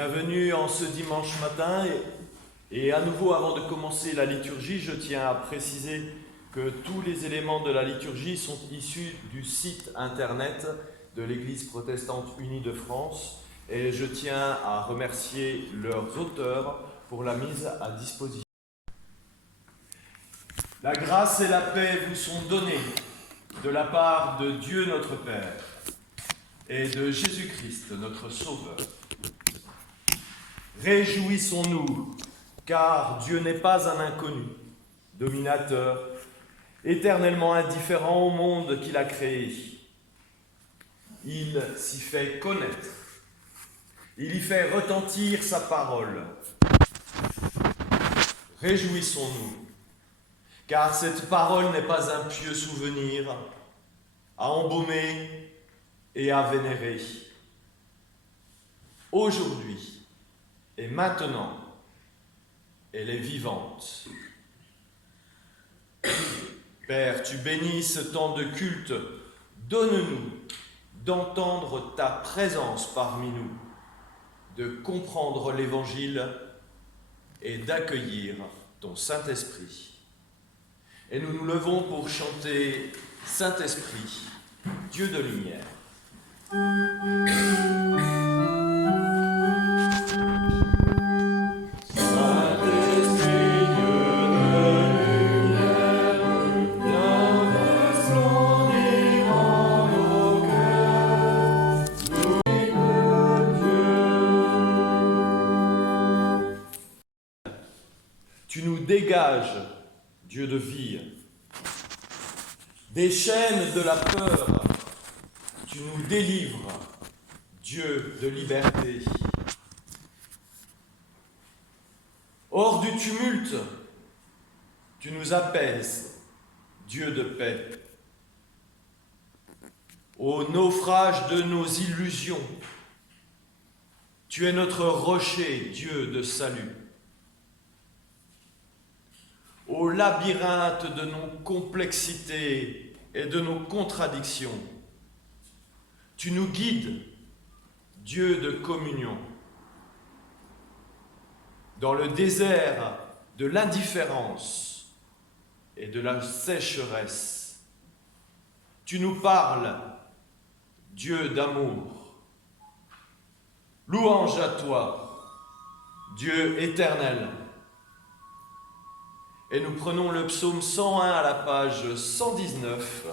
Bienvenue en ce dimanche matin et à nouveau avant de commencer la liturgie, je tiens à préciser que tous les éléments de la liturgie sont issus du site internet de l'Église protestante unie de France et je tiens à remercier leurs auteurs pour la mise à disposition. La grâce et la paix vous sont données de la part de Dieu notre Père et de Jésus-Christ notre Sauveur. Réjouissons-nous, car Dieu n'est pas un inconnu, dominateur, éternellement indifférent au monde qu'il a créé. Il s'y fait connaître, il y fait retentir sa parole. Réjouissons-nous, car cette parole n'est pas un pieux souvenir à embaumer et à vénérer. Aujourd'hui, et maintenant, elle est vivante. Père, tu bénis ce temps de culte. Donne-nous d'entendre ta présence parmi nous, de comprendre l'Évangile et d'accueillir ton Saint-Esprit. Et nous nous levons pour chanter Saint-Esprit, Dieu de lumière. Tu nous dégages, Dieu de vie, des chaînes de la peur. Tu nous délivres, Dieu de liberté. Hors du tumulte, tu nous apaises, Dieu de paix. Au naufrage de nos illusions, tu es notre rocher, Dieu de salut. Au labyrinthe de nos complexités et de nos contradictions, tu nous guides, Dieu de communion. Dans le désert de l'indifférence et de la sécheresse, tu nous parles, Dieu d'amour. Louange à toi, Dieu éternel. Et nous prenons le psaume 101 à la page 119.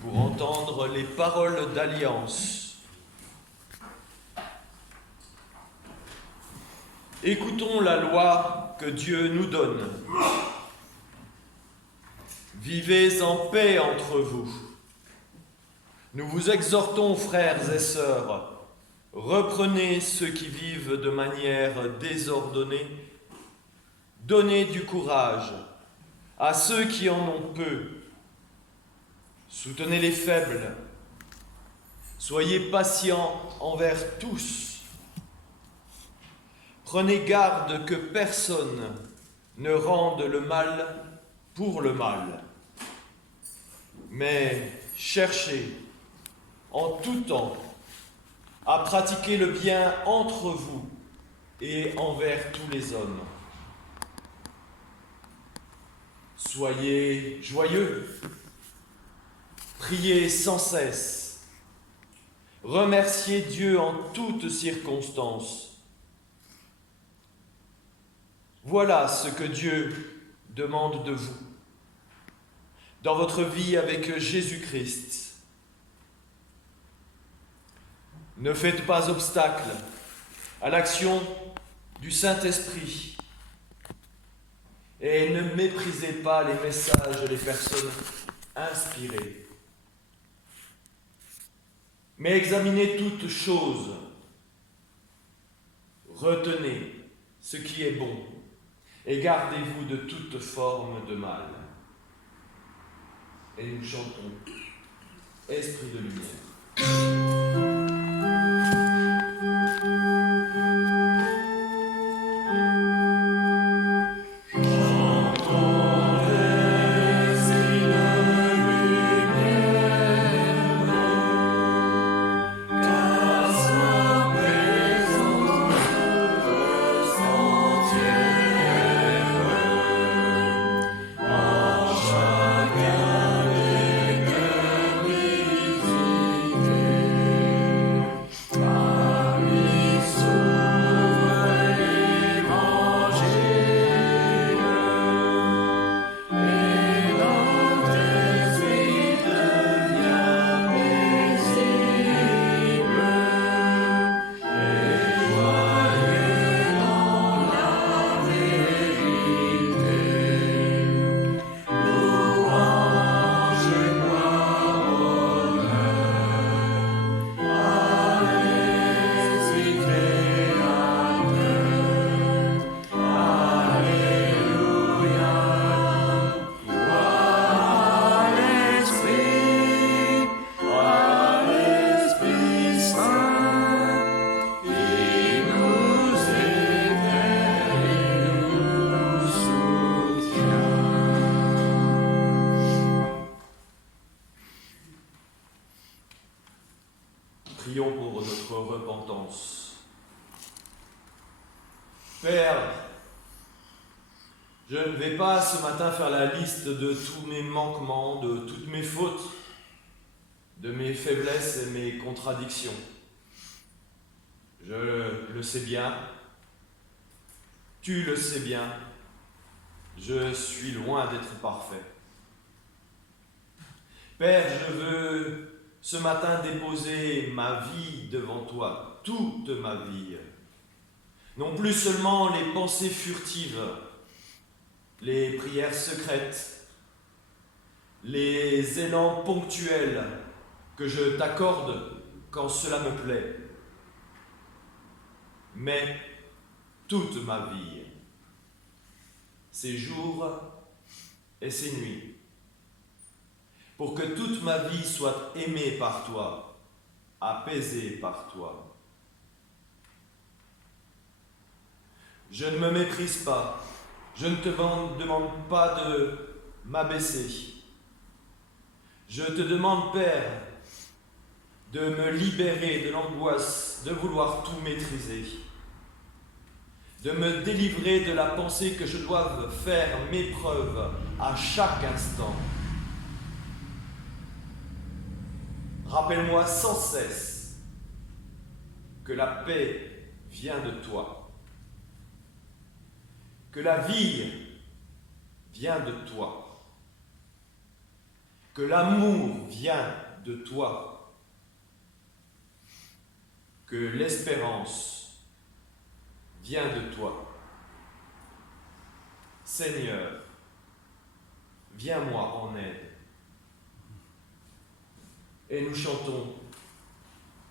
pour entendre les paroles d'alliance. Écoutons la loi que Dieu nous donne. Vivez en paix entre vous. Nous vous exhortons, frères et sœurs, reprenez ceux qui vivent de manière désordonnée, donnez du courage à ceux qui en ont peu, soutenez les faibles, soyez patients envers tous. Prenez garde que personne ne rende le mal pour le mal, mais cherchez en tout temps à pratiquer le bien entre vous et envers tous les hommes. Soyez joyeux, priez sans cesse, remerciez Dieu en toutes circonstances. Voilà ce que Dieu demande de vous dans votre vie avec Jésus-Christ. Ne faites pas obstacle à l'action du Saint-Esprit et ne méprisez pas les messages des personnes inspirées. Mais examinez toutes choses, retenez ce qui est bon et gardez-vous de toute forme de mal. Et nous chantons Esprit de lumière. Prions pour notre repentance. Père, je ne vais pas ce matin faire la liste de tous mes manquements, de toutes mes fautes, de mes faiblesses et mes contradictions. Je le sais bien, tu le sais bien, je suis loin d'être parfait. Père, je veux ce matin déposer ma vie devant toi, toute ma vie. Non plus seulement les pensées furtives, les prières secrètes, les élans ponctuels que je t'accorde quand cela me plaît, mais toute ma vie, ses jours et ses nuits, pour que toute ma vie soit aimée par toi, apaisée par toi. Je ne me méprise pas, je ne te demande pas de m'abaisser. Je te demande, Père, de me libérer de l'angoisse de vouloir tout maîtriser, de me délivrer de la pensée que je doive faire mes preuves à chaque instant. Rappelle-moi sans cesse que la paix vient de toi, que la vie vient de toi, que l'amour vient de toi, que l'espérance vient de toi. Seigneur, viens-moi en aide. Et nous chantons,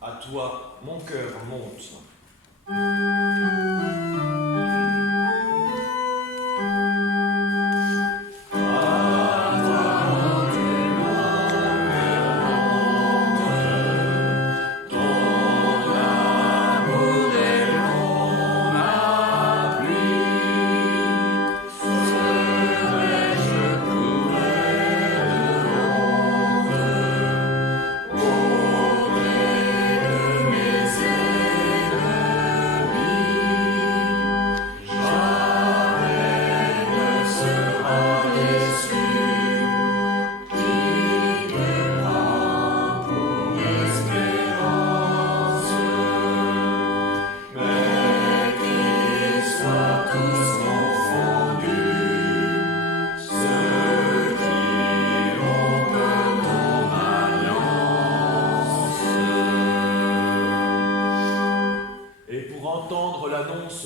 à toi mon cœur monte.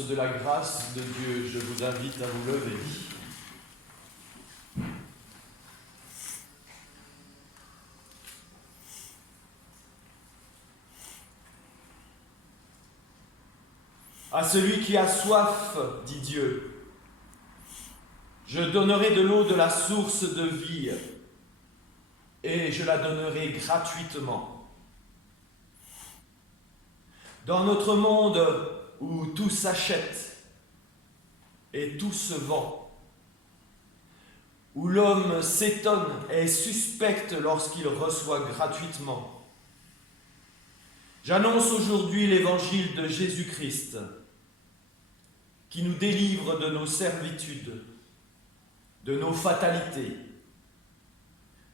De la grâce de Dieu, je vous invite à vous lever. À celui qui a soif, dit Dieu, je donnerai de l'eau de la source de vie, et je la donnerai gratuitement. Dans notre monde où tout s'achète et tout se vend, où l'homme s'étonne et suspecte lorsqu'il reçoit gratuitement, j'annonce aujourd'hui l'évangile de Jésus-Christ, qui nous délivre de nos servitudes, de nos fatalités,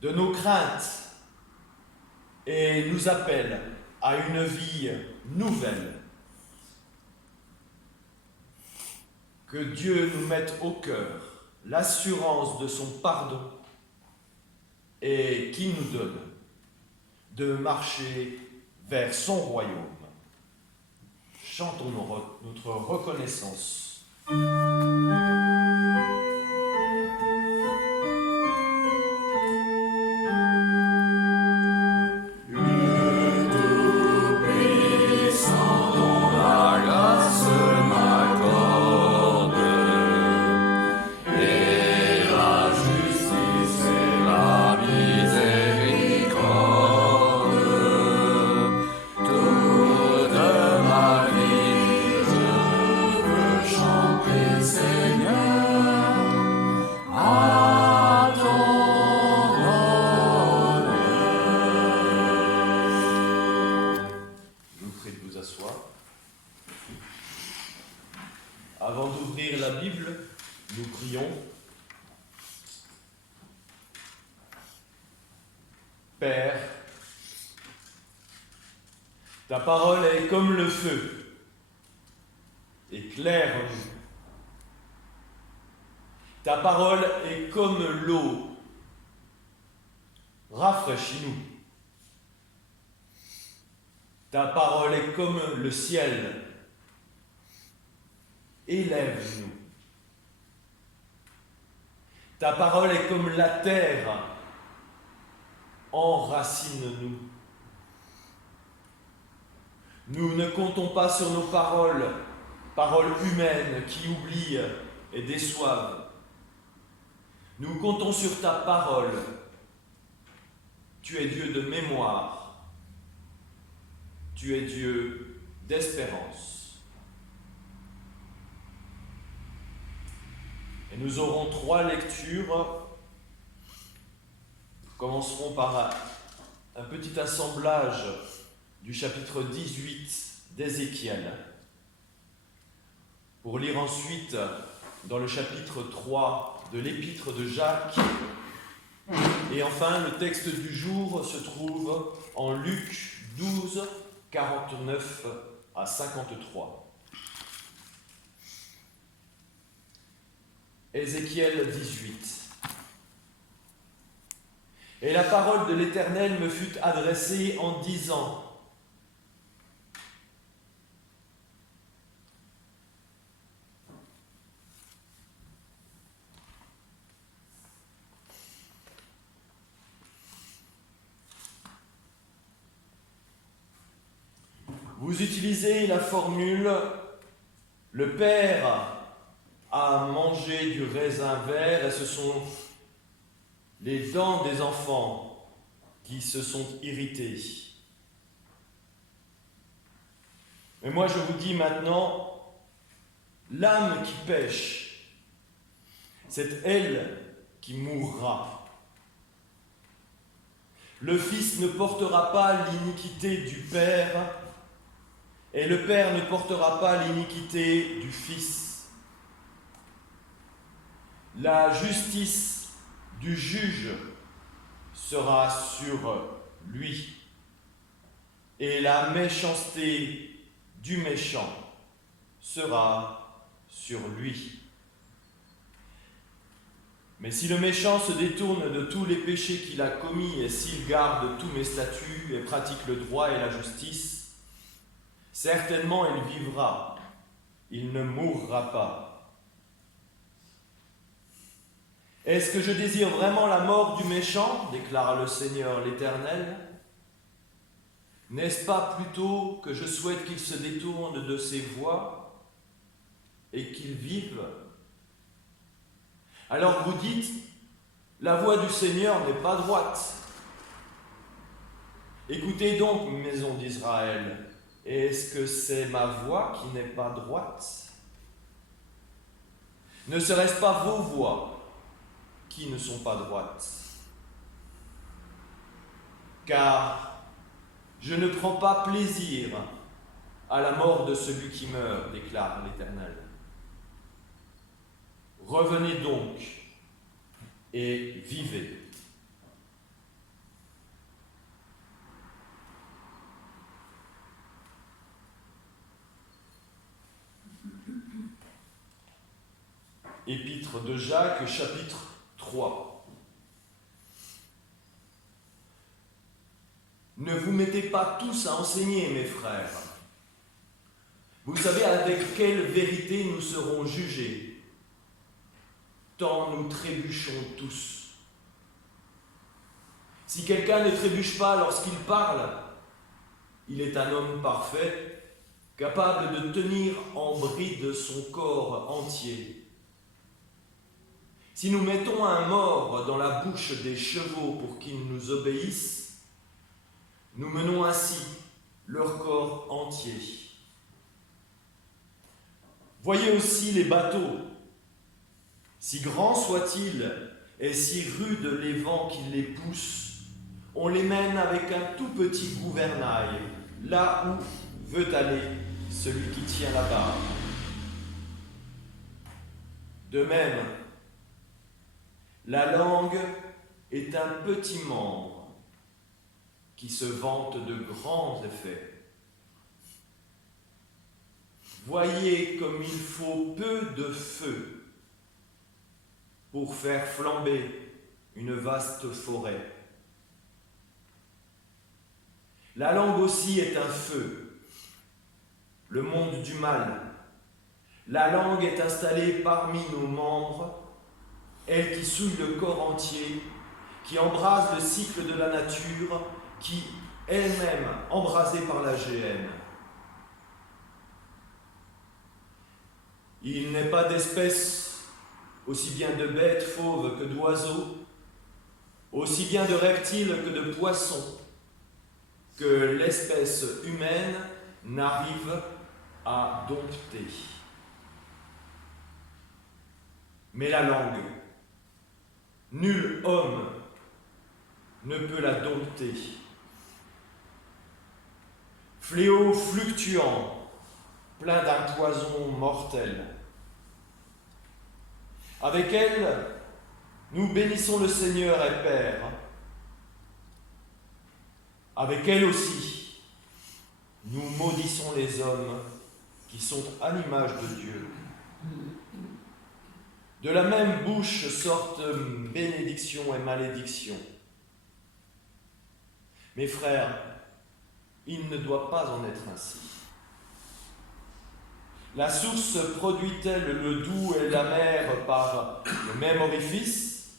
de nos craintes, et nous appelle à une vie nouvelle. Que Dieu nous mette au cœur l'assurance de son pardon et qu'il nous donne de marcher vers son royaume. Chantons notre reconnaissance. Avant d'ouvrir la Bible, nous prions. Père, ta parole est comme le feu, éclaire-nous. Ta parole est comme l'eau, rafraîchis-nous. Ta parole est comme le ciel, élève-nous. Ta parole est comme la terre, enracine-nous. Nous ne comptons pas sur nos paroles humaines qui oublient et déçoivent. Nous comptons sur ta parole. Tu es Dieu de mémoire. Tu es Dieu d'espérance. Et nous aurons 3 lectures. Nous commencerons par un petit assemblage du chapitre 18 d'Ézéchiel, pour lire ensuite dans le chapitre 3 de l'épître de Jacques. Et enfin, le texte du jour se trouve en Luc 12, 49 à 53. Ézéchiel 18. Et la parole de l'Éternel me fut adressée en disant : vous utilisez la formule « le père a mangé du raisin vert » et ce sont les dents des enfants qui se sont irritées. Mais moi je vous dis maintenant, l'âme qui pêche, c'est elle qui mourra. Le Fils ne portera pas l'iniquité du Père, et le Père ne portera pas l'iniquité du Fils. La justice du juge sera sur lui, et la méchanceté du méchant sera sur lui. Mais si le méchant se détourne de tous les péchés qu'il a commis, et s'il garde tous mes statuts et pratique le droit et la justice, certainement il vivra, il ne mourra pas. Est-ce que je désire vraiment la mort du méchant ? Déclare le Seigneur l'Éternel. N'est-ce pas plutôt que je souhaite qu'il se détourne de ses voies et qu'il vive ? Alors vous dites, la voie du Seigneur n'est pas droite. Écoutez donc, maison d'Israël, est-ce que c'est ma voie qui n'est pas droite ? Ne serait-ce pas vos voies qui ne sont pas droites ? Car je ne prends pas plaisir à la mort de celui qui meurt, déclare l'Éternel. Revenez donc et vivez. Épître de Jacques, chapitre 3. Ne vous mettez pas tous à enseigner, mes frères. Vous savez avec quelle vérité nous serons jugés, tant nous trébuchons tous. Si quelqu'un ne trébuche pas lorsqu'il parle, il est un homme parfait, capable de tenir en bride son corps entier. Si nous mettons un mors dans la bouche des chevaux pour qu'ils nous obéissent, nous menons ainsi leur corps entier. Voyez aussi les bateaux. Si grands soient-ils et si rudes les vents qui les poussent, on les mène avec un tout petit gouvernail, là où veut aller celui qui tient la barre. De même, la langue est un petit membre qui se vante de grands effets. Voyez comme il faut peu de feu pour faire flamber une vaste forêt. La langue aussi est un feu, le monde du mal. La langue est installée parmi nos membres, elle qui souille le corps entier, qui embrase le cycle de la nature, qui elle-même embrasée par la géhenne. Il n'est pas d'espèce aussi bien de bêtes fauves que d'oiseaux, aussi bien de reptiles que de poissons, que l'espèce humaine n'arrive à dompter. Mais la langue, nul homme ne peut la dompter. Fléau fluctuant, plein d'un poison mortel. Avec elle, nous bénissons le Seigneur et Père. Avec elle aussi, nous maudissons les hommes qui sont à l'image de Dieu. De la même bouche sortent bénédiction et malédiction. Mes frères, il ne doit pas en être ainsi. La source produit-elle le doux et l'amer par le même orifice?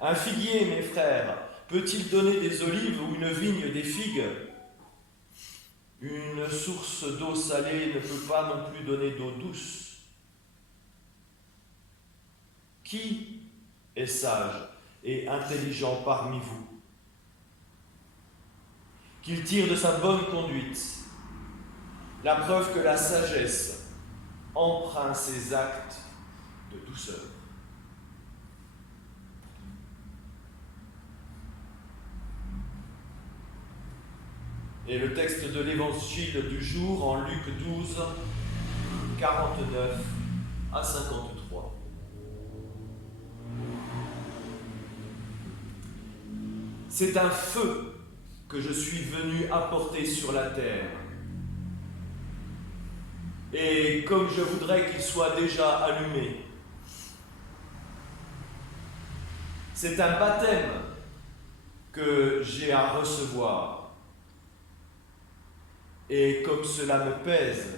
Un figuier, mes frères, peut-il donner des olives ou une vigne des figues? Une source d'eau salée ne peut pas non plus donner d'eau douce. Qui est sage et intelligent parmi vous? Qu'il tire de sa bonne conduite la preuve que la sagesse empreint ses actes de douceur. Et le texte de l'évangile du jour en Luc 12, 49 à 53. C'est un feu que je suis venu apporter sur la terre. Et comme je voudrais qu'il soit déjà allumé, c'est un baptême que j'ai à recevoir. Et comme cela me pèse,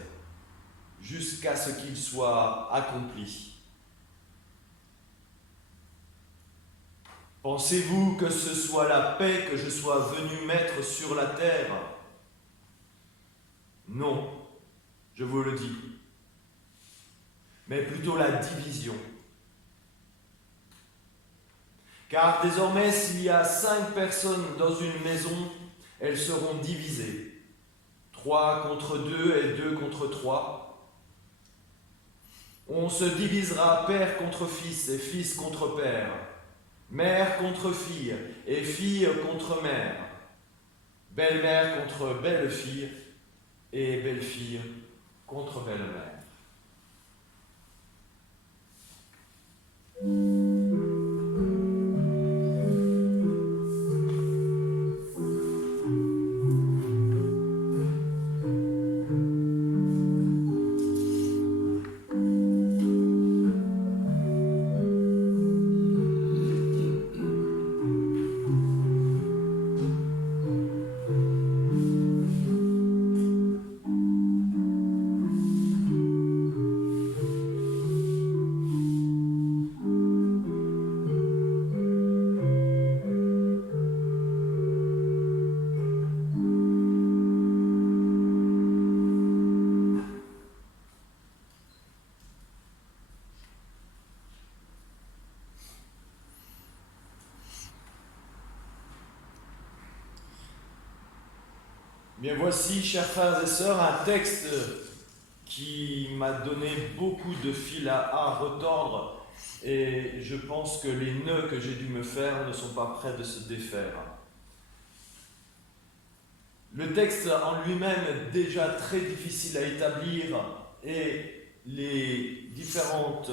jusqu'à ce qu'il soit accompli. Pensez-vous que ce soit la paix que je sois venu mettre sur la terre? Non. Je vous le dis, mais plutôt la division. Car désormais, s'il y a 5 personnes dans une maison, elles seront divisées. 3 contre 2 et 2 contre 3. On se divisera père contre fils et fils contre père, mère contre fille et fille contre mère, belle-mère contre belle-fille et belle-fille contre belle-mère. Bien voici, chers frères et sœurs, un texte qui m'a donné beaucoup de fil à retordre et je pense que les nœuds que j'ai dû me faire ne sont pas prêts de se défaire. Le texte en lui-même est déjà très difficile à établir et les différentes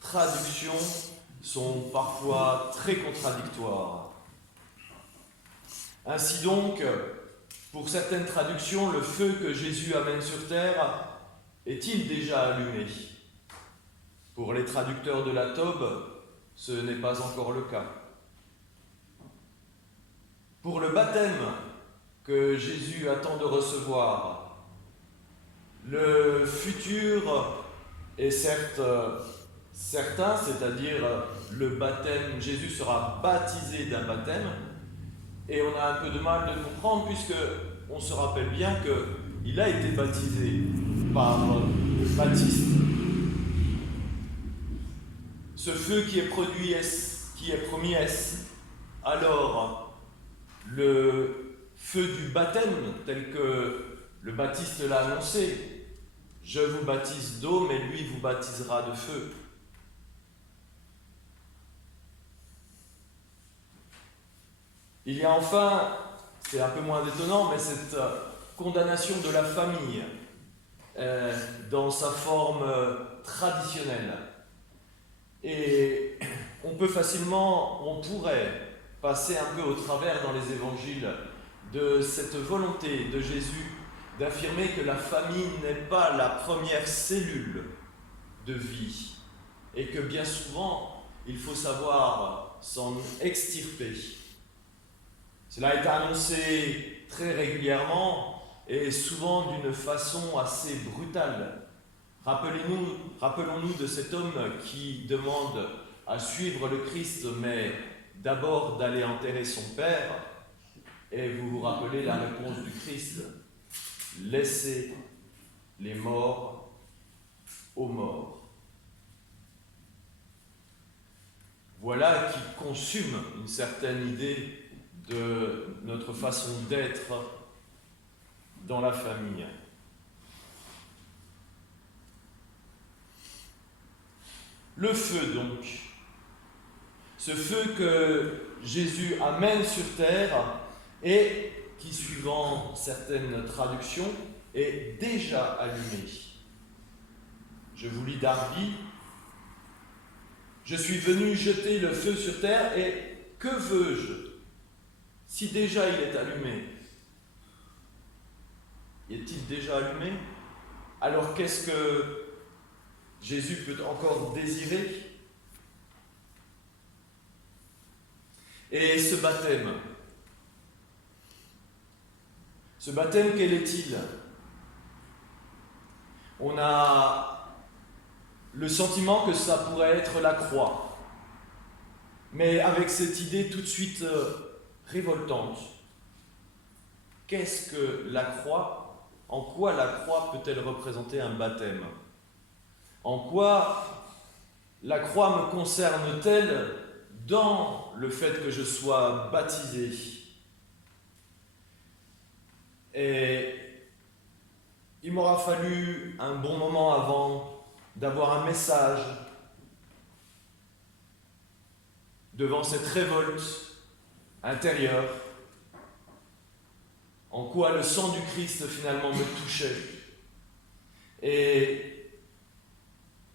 traductions sont parfois très contradictoires. Ainsi donc, pour certaines traductions, le feu que Jésus amène sur terre est-il déjà allumé? Pour les traducteurs de la Tobe, ce n'est pas encore le cas. Pour le baptême que Jésus attend de recevoir, le futur est certes certain, c'est-à-dire le baptême, Jésus sera baptisé d'un baptême, et on a un peu de mal de comprendre puisque on se rappelle bien qu'il a été baptisé par le Baptiste. Ce feu qui est produit qui est promis est alors le feu du baptême tel que le Baptiste l'a annoncé. Je vous baptise d'eau, mais lui vous baptisera de feu. Il y a enfin, c'est un peu moins étonnant, mais cette condamnation de la famille dans sa forme traditionnelle. Et on pourrait passer un peu au travers dans les évangiles de cette volonté de Jésus d'affirmer que la famille n'est pas la première cellule de vie et que bien souvent il faut savoir s'en extirper. Cela est annoncé très régulièrement et souvent d'une façon assez brutale. Rappelons-nous de cet homme qui demande à suivre le Christ, mais d'abord d'aller enterrer son père. Et vous vous rappelez la réponse du Christ: laissez les morts aux morts. Voilà qui consume une certaine idée de notre façon d'être dans la famille. Le feu donc, ce feu que Jésus amène sur terre et qui, suivant certaines traductions, est déjà allumé. Je vous lis Darby: je suis venu jeter le feu sur terre, et que veux-je si déjà il est allumé? Est-il déjà allumé? Alors qu'est-ce que Jésus peut encore désirer? Et ce baptême, quel est-il? On a le sentiment que ça pourrait être la croix, mais avec cette idée tout de suite révoltante. Qu'est-ce que la croix? En quoi la croix peut-elle représenter un baptême? En quoi la croix me concerne-t-elle dans le fait que je sois baptisé? Et il m'aura fallu un bon moment avant d'avoir un message devant cette révolte intérieure. En quoi le sang du Christ finalement me touchait. Et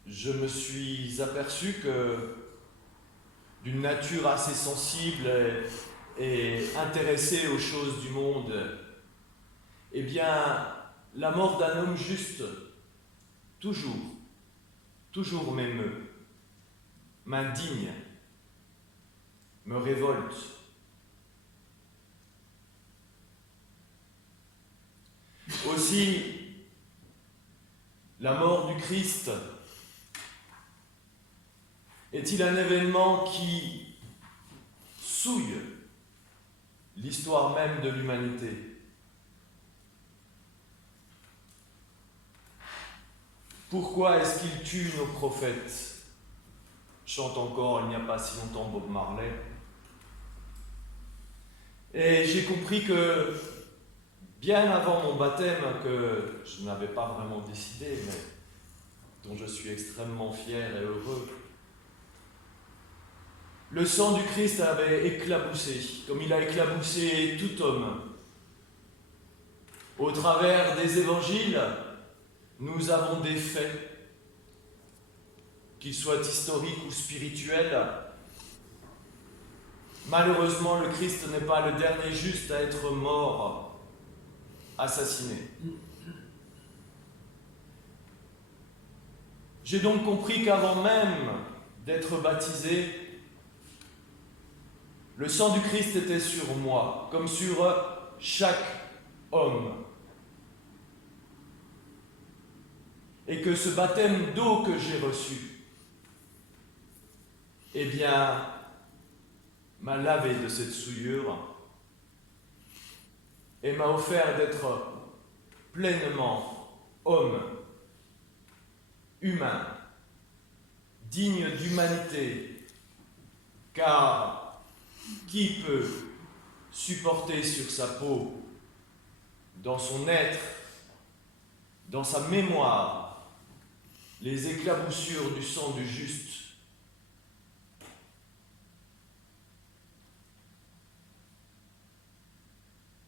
je me suis aperçu que, d'une nature assez sensible et intéressée aux choses du monde, eh bien, la mort d'un homme juste, toujours m'émeut, m'indigne, me révolte. Aussi, la mort du Christ est-il un événement qui souille l'histoire même de l'humanité? Pourquoi est-ce qu'il tue nos prophètes? Chante encore il n'y a pas si longtemps Bob Marley. Et j'ai compris que bien avant mon baptême, que je n'avais pas vraiment décidé, mais dont je suis extrêmement fier et heureux, le sang du Christ avait éclaboussé, comme il a éclaboussé tout homme. Au travers des évangiles, nous avons des faits, qu'ils soient historiques ou spirituels. Malheureusement, le Christ n'est pas le dernier juste à être mort, assassiné. J'ai donc compris qu'avant même d'être baptisé, le sang du Christ était sur moi, comme sur chaque homme. Et que ce baptême d'eau que j'ai reçu, eh bien, m'a lavé de cette souillure et m'a offert d'être pleinement homme, humain, digne d'humanité, car qui peut supporter sur sa peau, dans son être, dans sa mémoire, les éclaboussures du sang du juste?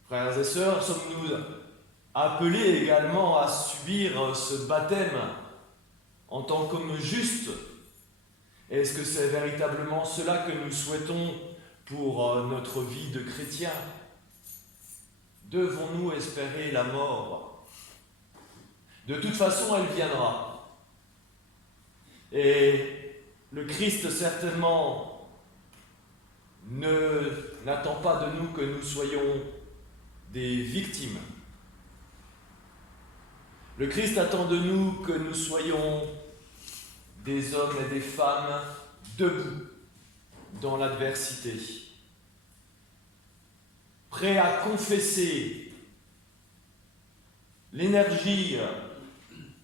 Frères et sœurs, sommes-nous appelés également à subir ce baptême en tant qu'hommes justes? Est-ce que c'est véritablement cela que nous souhaitons pour notre vie de chrétien? Devons-nous espérer la mort? De toute façon, elle viendra. Et le Christ, certainement, n'attend pas de nous que nous soyons des victimes. Le Christ attend de nous que nous soyons des hommes et des femmes debout dans l'adversité, prêts à confesser l'énergie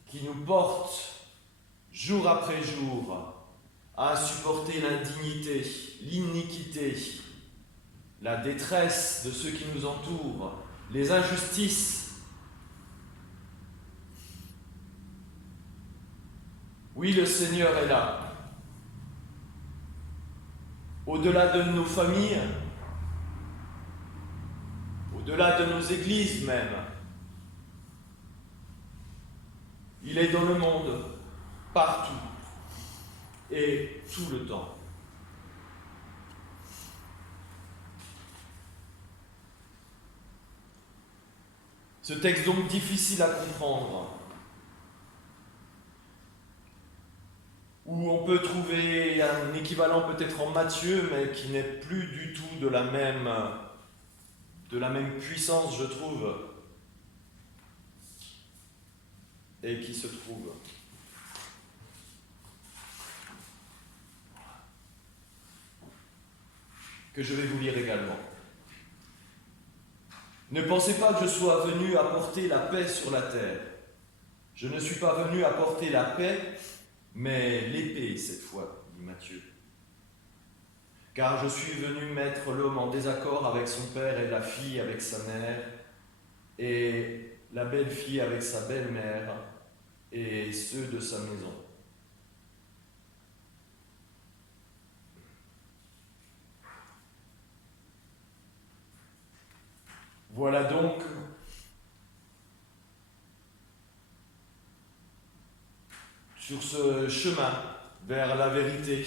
qui nous porte jour après jour à supporter l'indignité, l'iniquité, la détresse de ceux qui nous entourent, les injustices. Oui, le Seigneur est là. Au-delà de nos familles, au-delà de nos églises même, il est dans le monde, partout et tout le temps. Ce texte donc difficile à comprendre, où on peut trouver un équivalent peut-être en Matthieu, mais qui n'est plus du tout de la même puissance, je trouve, et qui se trouve. Que je vais vous lire également. Ne pensez pas que je sois venu apporter la paix sur la terre. Je ne suis pas venu apporter la paix, mais l'épée cette fois, dit Matthieu. Car je suis venu mettre l'homme en désaccord avec son père et la fille avec sa mère, et la belle-fille avec sa belle-mère, et ceux de sa maison. Voilà donc sur ce chemin vers la vérité,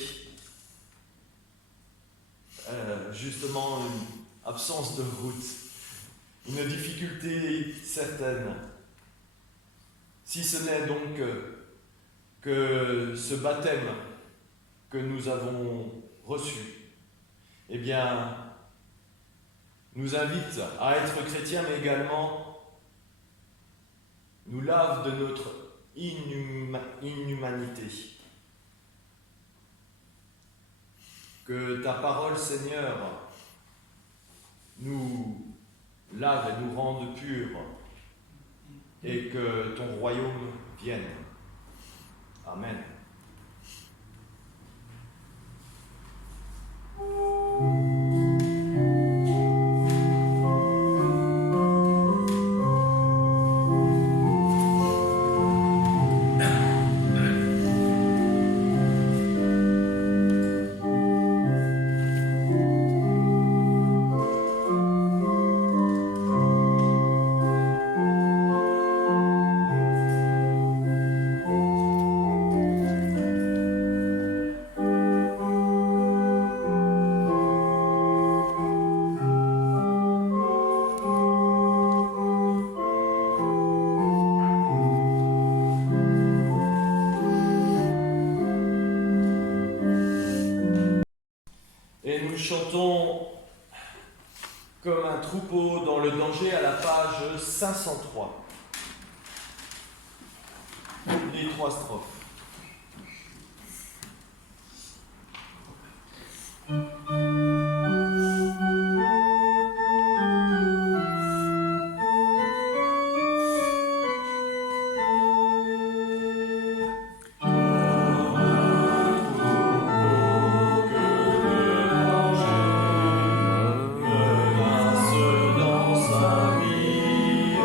justement une absence de route, une difficulté certaine, si ce n'est donc que ce baptême que nous avons reçu, eh bien, nous invite à être chrétiens, mais également nous lave de notre inhumanité. Que ta parole, Seigneur, nous lave et nous rende purs, et que ton royaume vienne. Amen. Et nous chantons comme un troupeau dans le danger à la page 503. Les 3 strophes. Dans sa vie,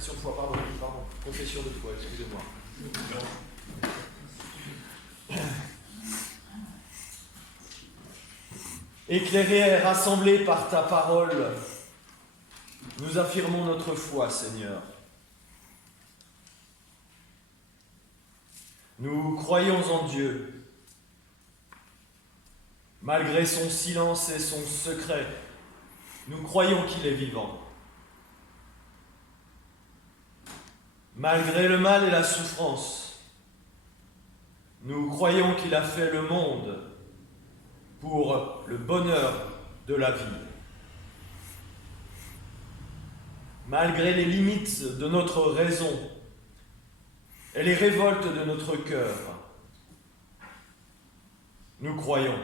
confession de foi, pardon, confession de foi, excusez-moi. Éclairés et rassemblés par ta parole, nous affirmons notre foi, Seigneur. Nous croyons en Dieu, malgré son silence et son secret. Nous croyons qu'il est vivant. Malgré le mal et la souffrance, nous croyons qu'il a fait le monde pour le bonheur de la vie. Malgré les limites de notre raison et les révoltes de notre cœur, nous croyons.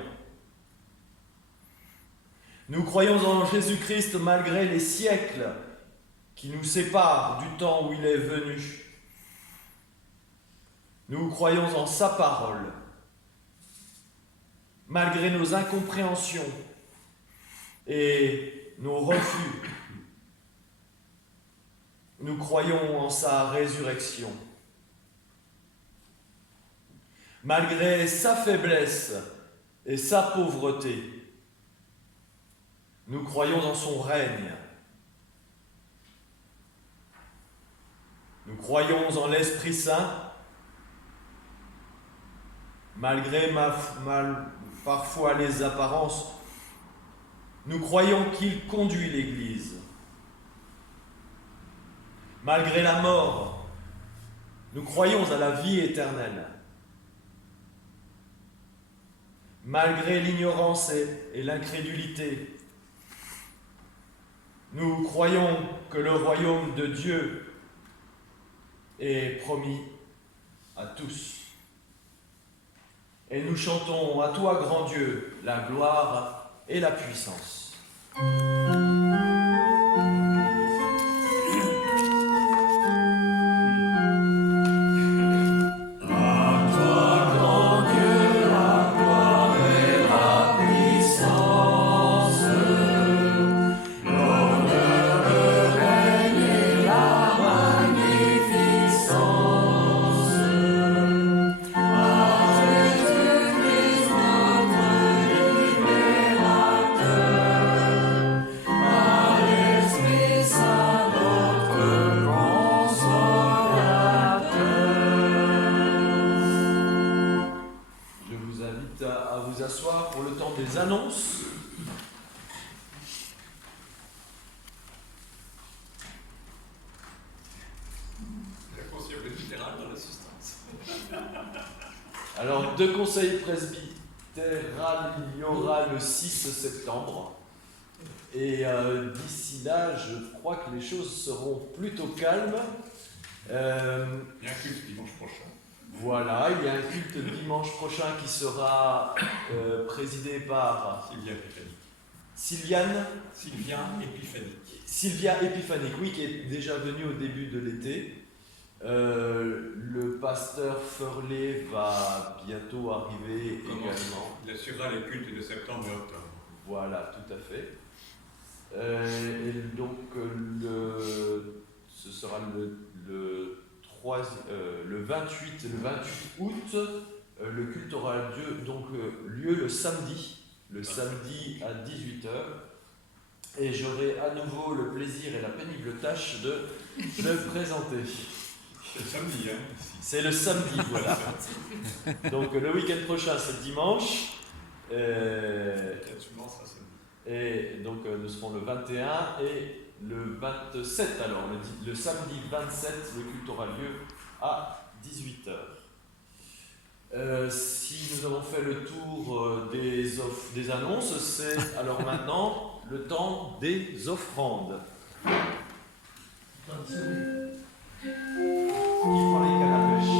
Nous croyons en Jésus-Christ malgré les siècles qui nous séparent du temps où il est venu. Nous croyons en sa parole, malgré nos incompréhensions et nos refus. Nous croyons en sa résurrection. Malgré sa faiblesse et sa pauvreté, nous croyons en son règne. Nous croyons en l'Esprit Saint, malgré parfois les apparences. Nous croyons qu'il conduit l'Église. Malgré la mort, nous croyons à la vie éternelle. Malgré l'ignorance et l'incrédulité, nous croyons que le royaume de Dieu est promis à tous. Et nous chantons à toi, grand Dieu, la gloire et la puissance. Pour le temps des annonces. La conseil presbytérale dans l'assistance. Alors, 2 conseils presbytérales, il y aura le 6 septembre. Et d'ici là, je crois que les choses seront plutôt calmes. Il y a un culte dimanche prochain. Voilà, il y a un culte dimanche prochain qui sera présidé par Sylvia Épiphanique. Sylvia Épiphanique, oui, qui est déjà venue au début de l'été. Le pasteur Furley va bientôt arriver également. Il assurera les cultes de septembre et octobre. Voilà, tout à fait. Et donc, ce sera le 28 août, le culte aura lieu le samedi à 18h. Et j'aurai à nouveau le plaisir et la pénible tâche de le présenter. C'est le samedi, hein? C'est le samedi, voilà. Donc le week-end prochain, c'est dimanche. Et donc nous serons le 21 et le 27 alors. Le samedi 27, le culte aura lieu à 18h. Si nous avons fait le tour des annonces, c'est alors maintenant le temps des offrandes. Qui prend les cannes à pêche?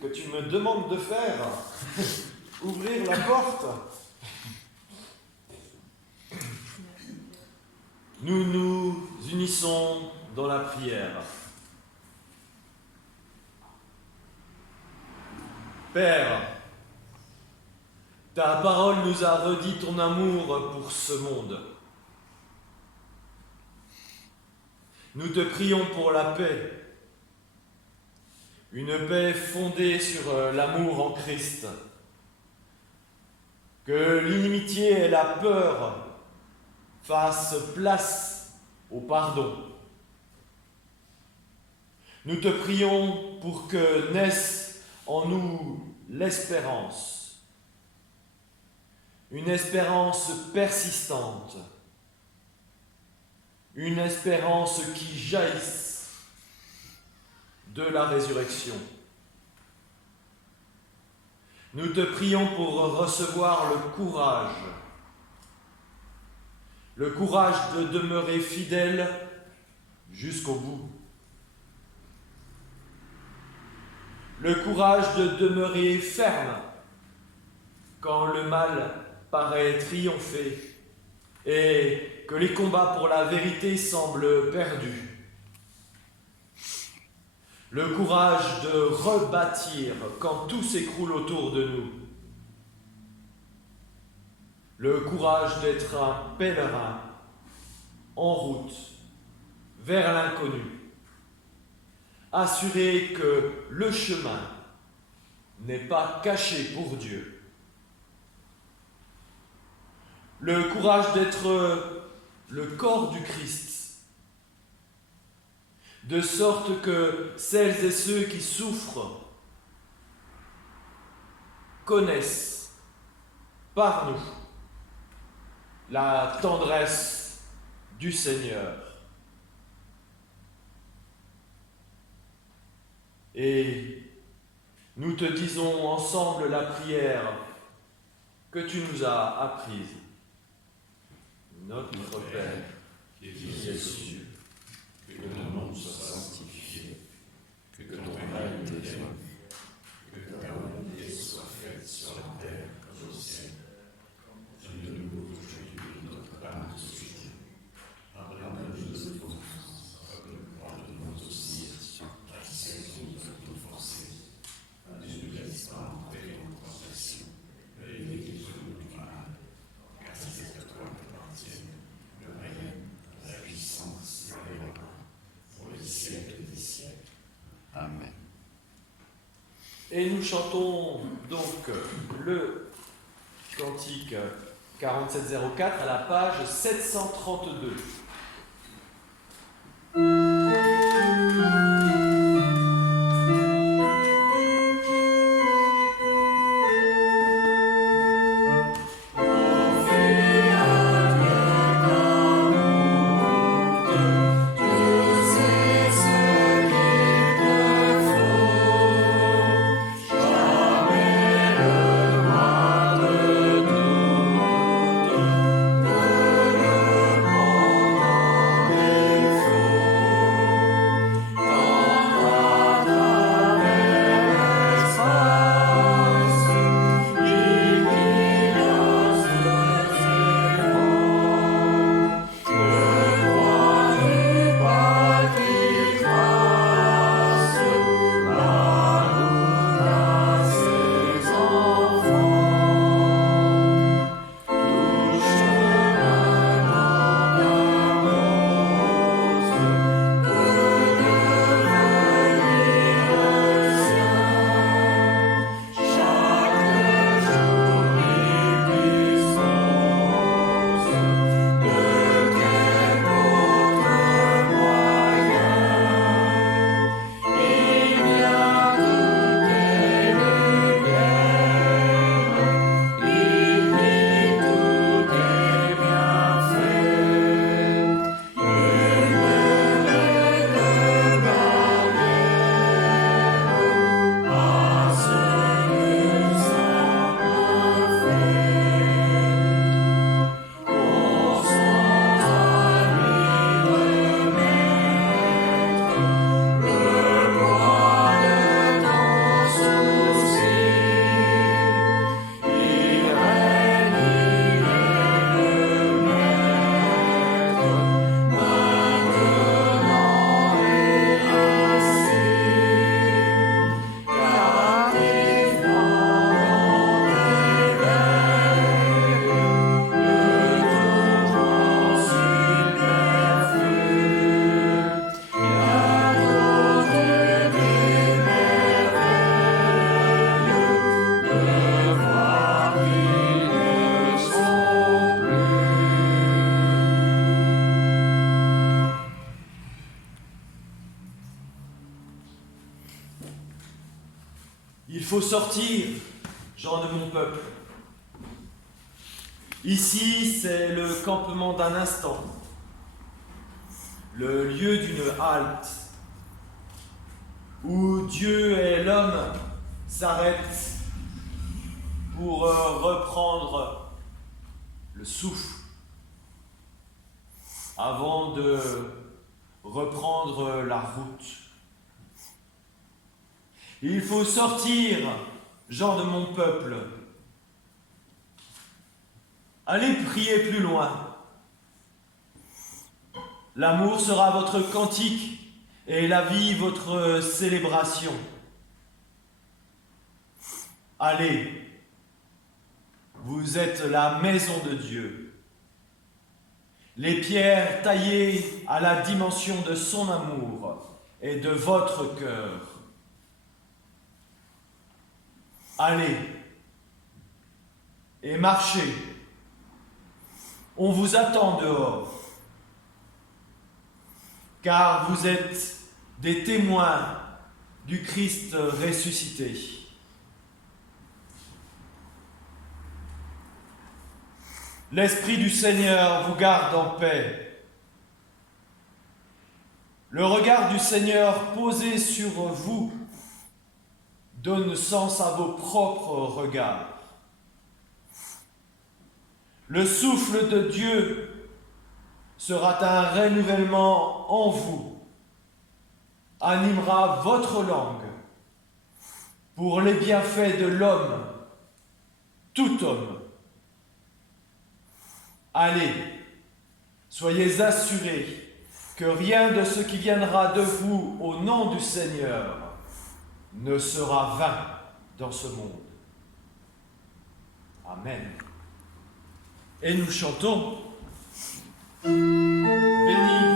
que tu me demandes de faire. Ouvrir la porte. Nous nous unissons dans la prière. Père, ta parole nous a redit ton amour pour ce monde. Nous te prions pour la paix, une paix fondée sur l'amour en Christ, que l'inimitié et la peur fassent place au pardon. Nous te prions pour que naisse en nous l'espérance, une espérance persistante, une espérance qui jaillisse de la résurrection. Nous te prions pour recevoir le courage de demeurer fidèle jusqu'au bout, le courage de demeurer ferme quand le mal paraît triompher et que les combats pour la vérité semblent perdus. Le courage de rebâtir quand tout s'écroule autour de nous. Le courage d'être un pèlerin en route vers l'inconnu. Assurer que le chemin n'est pas caché pour Dieu. Le courage d'être le corps du Christ, de sorte que celles et ceux qui souffrent connaissent par nous la tendresse du Seigneur. Et nous te disons ensemble la prière que tu nous as apprise. Notre Père, qui es aux cieux, que ton nom soit sanctifié, que ton règne vienne, que ta volonté soit faite sur la terre comme au ciel. Donne-nous aujourd'hui notre pain quotidien. Pardonne-nous nos offenses, comme nous pardonnons aussi à ceux qui nous ont offensés. Ne nous laisse pas entrer en tentation, mais délivre-nous du mal, car c'est à toi qu'appartiennent le règne, la puissance et l'honneur, pour les siècles des siècles. Amen. Et nous chantons donc le cantique 4704 à la page 732. Amen. Il faut sortir, gens de mon peuple. Ici, c'est le campement d'un instant, le lieu d'une halte, où Dieu et l'homme s'arrêtent pour reprendre le souffle avant de reprendre la route. Il faut sortir, gens de mon peuple. Allez prier plus loin. L'amour sera votre cantique et la vie votre célébration. Allez, vous êtes la maison de Dieu. Les pierres taillées à la dimension de son amour et de votre cœur. Allez et marchez. On vous attend dehors, car vous êtes des témoins du Christ ressuscité. L'Esprit du Seigneur vous garde en paix. Le regard du Seigneur posé sur vous donne sens à vos propres regards. Le souffle de Dieu sera un renouvellement en vous, animera votre langue pour les bienfaits de l'homme, tout homme. Allez, soyez assurés que rien de ce qui viendra de vous au nom du Seigneur ne sera vain dans ce monde. Amen. Et nous chantons « Béni